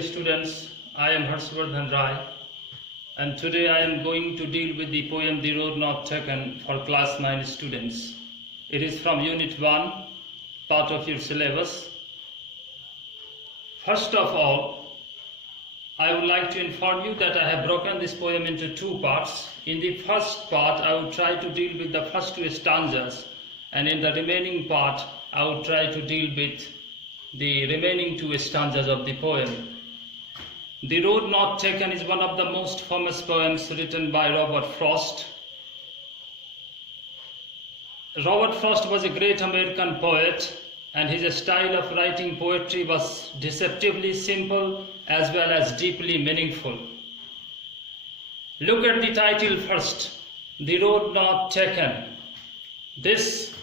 dear students, I am Vardhan and today I am going to deal with the poem The Road Not Taken for class 9 students. It is from Unit 1, part of your syllabus. First of all, I would like to inform you that I have broken this poem into two parts. In the first part, I will try to deal with the first two stanzas, and in the remaining part, I will try to deal with the remaining two stanzas of the poem. The Road Not Taken is one of the most famous poems written by Robert Frost. Robert Frost was a great American poet, and his style of writing poetry was deceptively simple as well as deeply meaningful. Look at the title first, The Road Not Taken. This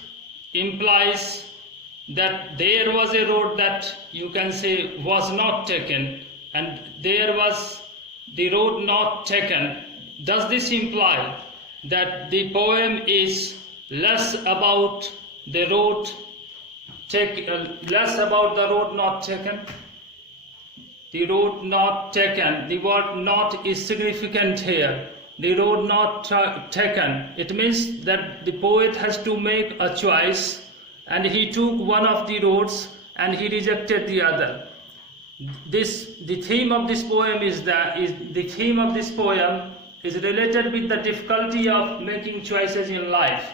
implies that there was a road that you can say was not taken, and there was the road not taken. Does this imply that the poem is less about the road not taken? The road not taken, the word not is significant here. The road not taken, it means that the poet has to make a choice, and he took one of the roads and he rejected the other. The theme of this poem is related with the difficulty of making choices in life,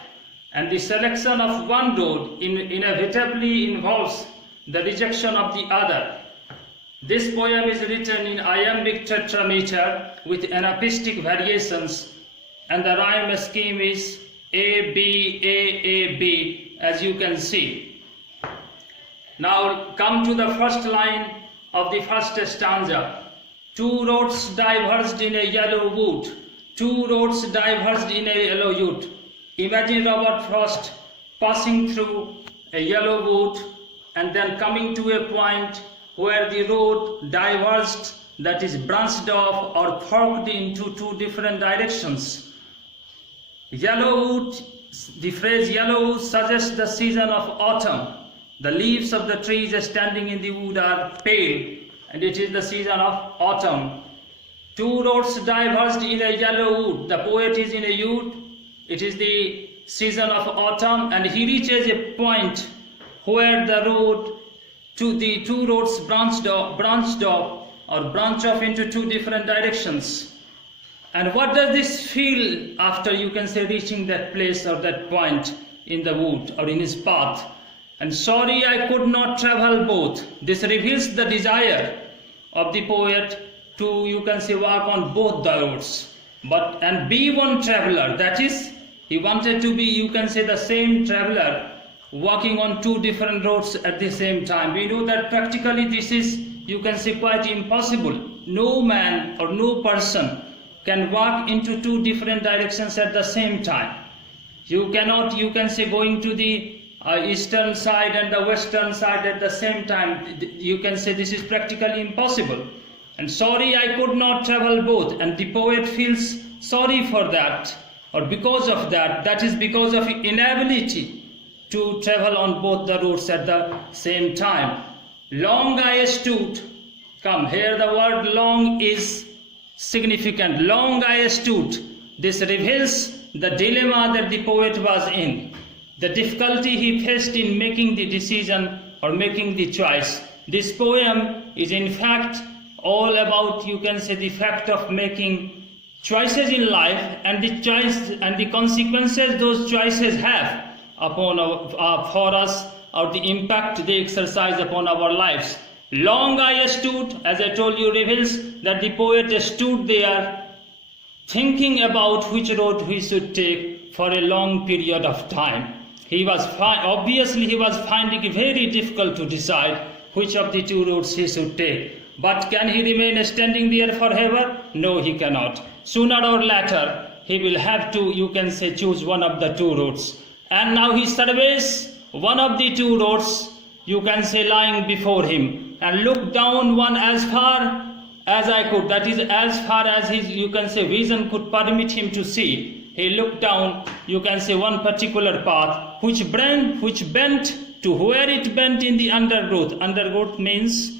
and the selection of one road inevitably involves the rejection of the other. This poem is written in iambic tetrameter with anapistic variations, and the rhyme scheme is A, B, A, B, as you can see. Now come to the first line of the first stanza. Two roads diverged in a yellow wood. Two roads diverged in a yellow wood. Imagine Robert Frost passing through a yellow wood and then coming to a point where the road diverged, that is branched off or forked into two different directions. Yellow wood, the phrase yellow wood suggests the season of autumn. The leaves of the trees standing in the wood are pale, and it is the season of autumn. Two roads diverged in a yellow wood. The poet is in a wood. It is the season of autumn, and he reaches a point where the two roads branch off into two different directions. And what does this feel after, you can say, reaching that place or that point in the wood or in his path? And sorry, I could not travel both. This reveals the desire of the poet to, you can say, walk on both the roads, and be one traveler. That is, he wanted to be, you can say, the same traveler walking on two different roads at the same time. We know that practically this is, you can say, quite impossible. No man or no person can walk into two different directions at the same time. You cannot, you can say, going to the eastern side and the western side at the same time. You can say this is practically impossible. And sorry, I could not travel both. And the poet feels sorry for that, or because of that. That is because of inability to travel on both the roads at the same time. Long I stood. Come, here the word long is significant. Long I stood. This reveals the dilemma that the poet was in, the difficulty he faced in making the decision or making the choice. This poem is in fact all about, you can say, the fact of making choices in life and the choice and the consequences those choices have upon for us, or the impact they exercise upon our lives. Long I stood, as I told you, reveals that the poet stood there thinking about which road he should take for a long period of time. He was obviously finding it very difficult to decide which of the two roads he should take. But can he remain standing there forever? No, he cannot. Sooner or later, he will have to, you can say, choose one of the two roads. And now he surveys one of the two roads, you can say, lying before him, and looked down one as far as I could. That is, as far as his, you can say, vision could permit him to see. He looked down, you can say, one particular path which bent to where it bent in the undergrowth. Undergrowth means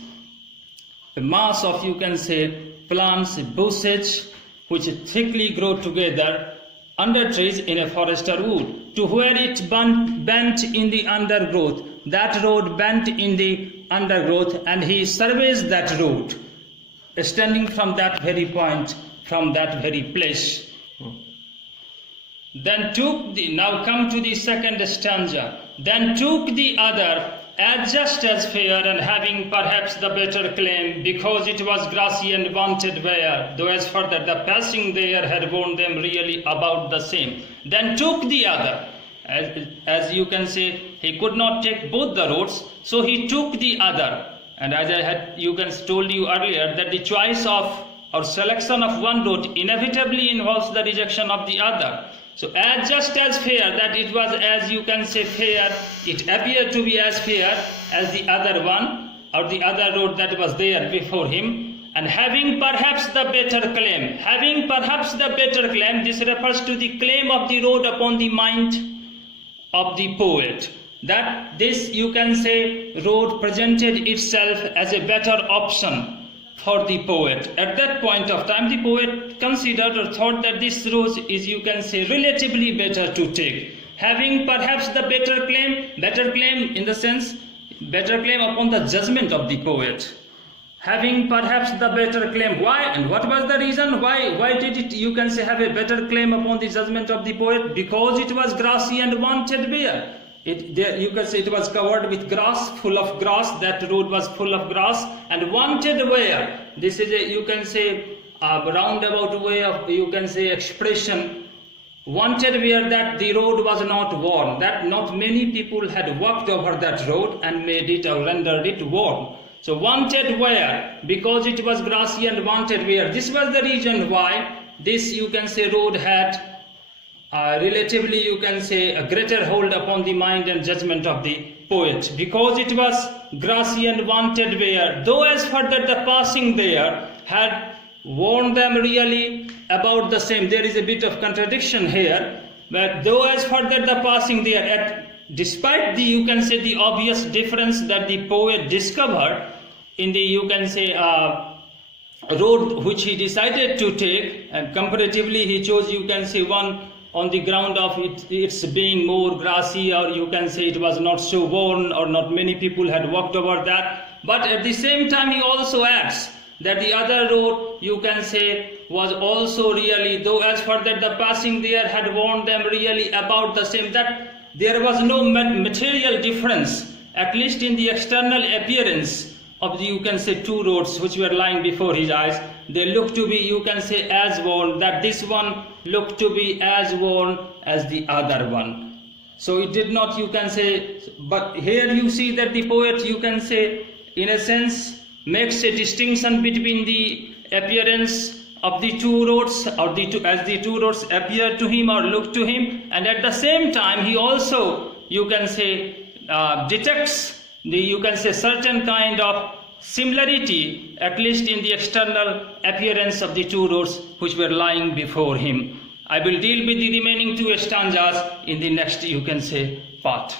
a mass of, you can say, plants, bushes, which thickly grow together under trees in a forest or wood, to where it bent in the undergrowth. That road bent in the undergrowth, and he surveys that road, standing from that very point, from that very place. Then now come to the second stanza. Then took the other as just as fair, and having perhaps the better claim, because it was grassy and wanted wear, though as further the passing there had worn them really about the same. Then took the other, as you can say, he could not take both the roads, so he took the other. And as I had told you earlier, that the choice of or selection of one road inevitably involves the rejection of the other. So as just as fair, that it was, as you can say, fair, it appeared to be as fair as the other one, or the other road that was there before him, and having perhaps the better claim. Having perhaps the better claim, this refers to the claim of the road upon the mind of the poet. That this, you can say, road presented itself as a better option for the poet. At that point of time, the poet considered or thought that this road is, you can say, relatively better to take. Having perhaps the better claim in the sense, better claim upon the judgment of the poet. Having perhaps the better claim. Why? And what was the reason? Why did it, you can say, have a better claim upon the judgment of the poet? Because it was grassy and wanted bare. You can say it was covered with grass, full of grass. That road was full of grass and wanted wear. This is a, you can say, a roundabout way of, you can say, expression. Wanted wear, that the road was not worn, that not many people had walked over that road and made it or rendered it worn. So wanted wear, because it was grassy and wanted wear. This was the reason why this, you can say, road had relatively, you can say, a greater hold upon the mind and judgment of the poet, because it was grassy and wanted wear, though as further the passing there had worn them really about the same. There is a bit of contradiction here, but though as further the passing there, despite the, you can say, the obvious difference that the poet discovered in the, you can say, road which he decided to take, and comparatively he chose, you can say, one on the ground of it's being more grassy, or you can say it was not so worn, or not many people had walked over that. But at the same time he also adds that the other road, you can say, was also really, though as further the passing there had worn them really about the same, that there was no material difference, at least in the external appearance of the, you can say, two roads which were lying before his eyes. They looked to be, you can say, as worn, that this one looked to be as worn as the other one. So it did not, you can say, but here you see that the poet, you can say, in a sense, makes a distinction between the appearance of the two roads, or as the two roads appear to him or look to him, and at the same time he also, you can say, detects the, you can say, certain kind of similarity, at least in the external appearance of the two roads which were lying before him. I will deal with the remaining two stanzas in the next, you can say, part.